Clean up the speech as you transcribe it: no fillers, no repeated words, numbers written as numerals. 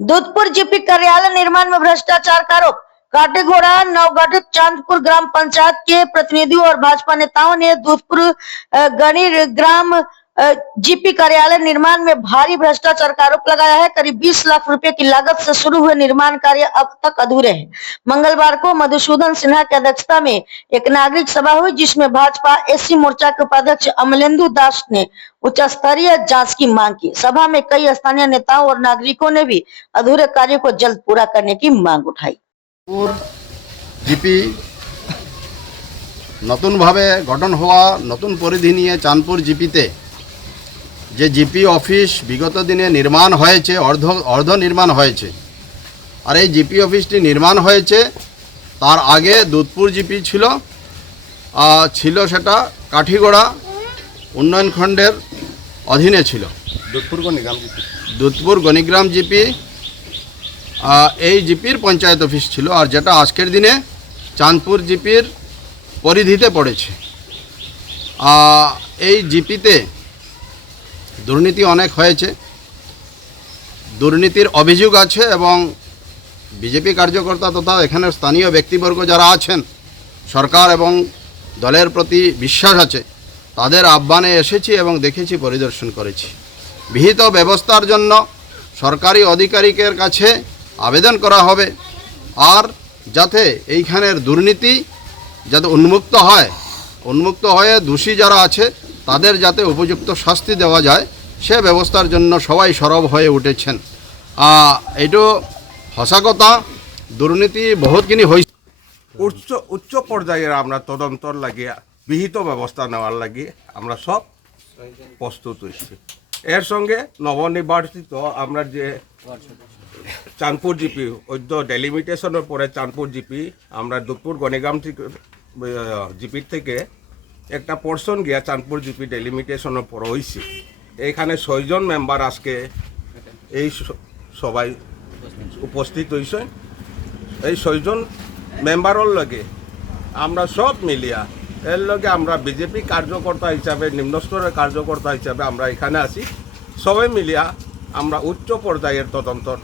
Dudhpur GP कार्यालय निर्माण में भ्रष्टाचार का आरोप। काटेघोड़ा नवगठित चांदपुर ग्राम पंचायत के प्रतिनिधियों और भाजपा नेताओं ने दूधपुर गणिर ग्राम जीपी कार्यालय निर्माण में भारी भ्रष्टाचार का आरोप लगाया है। करीब 20 लाख रुपए की लागत से शुरू हुए निर्माण कार्य अब तक अधूरे हैं। मंगलवार को मधुसूदन सिन्हा की अध्यक्षता में एक नागरिक सभा हुई, जिसमें भाजपा एससी मोर्चा के उपाध्यक्ष अमलेंदु दास ने उच्च स्तरीय जांच की मांग की। सभा में कई स्थानीय नेताओं और नागरिकों ने भी अधूरे कार्य को जल्द पूरा करने की मांग उठाई। जीपी नतून भावे गठन हुआ नतून परिधि निये चांदपुर जीपीते যে জিপি অফিস বিগত দিনে নির্মাণ হয়েছে অর্ধ নির্মাণ হয়েছে। আর এই জিপি অফিসটি নির্মাণ হয়েছে তার আগে দুধপুর জিপি ছিল সেটা কাঠিগড়া উন্নয়ন খণ্ডের অধীনে ছিল। দুধপুর গণিগ্রাম জিপি এই জিপির পঞ্চায়েত অফিস ছিল, আর যেটা আজকের দিনে চাঁদপুর জিপির পরিধিতে পড়েছে। এই জিপিতে দুর্নীতি অনেক হয়েছে, দুর্নীতির অভিযোগ আছে এবং বিজেপি কার্যকর্তা তথা এখানে স্থানীয় ব্যক্তিবর্গ যারা আছেন, সরকার এবং দলের প্রতি বিশ্বাস আছে, তাদের আহ্বানে এসেছি এবং দেখেছি, পরিদর্শন করেছি। বিহিত ব্যবস্থার জন্য সরকারি আধিকারিকের কাছে আবেদন করা হবে, আর যাতে এইখানের দুর্নীতি যাতে উন্মুক্ত হয়ে দোষী যারা আছে তাদের যাতে উপযুক্ত শাস্তি দেওয়া যায় সে ব্যবস্থার জন্য সবাই সরব হয়ে উঠেছেন। এইটো সঁচা কথা, দুর্নীতি বহুতখিনি হয়েছে। উচ্চ পর্যায়ের আমরা তদন্তর লাগিয়ে বিহিত ব্যবস্থা নেওয়ার লাগিয়ে আমরা সব প্রস্তুত হয়েছি। এর সঙ্গে নবনির্বাচিত আমরা যে চাঁদপুর জিপি ওইদ্য ডেলিমিটেশনের পরে চাঁদপুর জিপি আমরা দুধপুর গণিগ্রাম জিপির থেকে একটা পোর্শন গিয়া চাঁদপুর জিপি ডেলিমিটেশনের পর হয়েছে। এইখানে 6 জন মেম্বার আজকে এই সবাই উপস্থিত হয়েছে। এই 6 জন মেম্বারের লগে আমরা সব মিলিয়া এর লগে আমরা বিজেপি কার্যকর্তা হিসাবে নিম্নস্তরের কার্যকর্তা হিসাবে আমরা এখানে আছি। সবাই মিলিয়া আমরা উচ্চ পর্যায়ের তদন্তর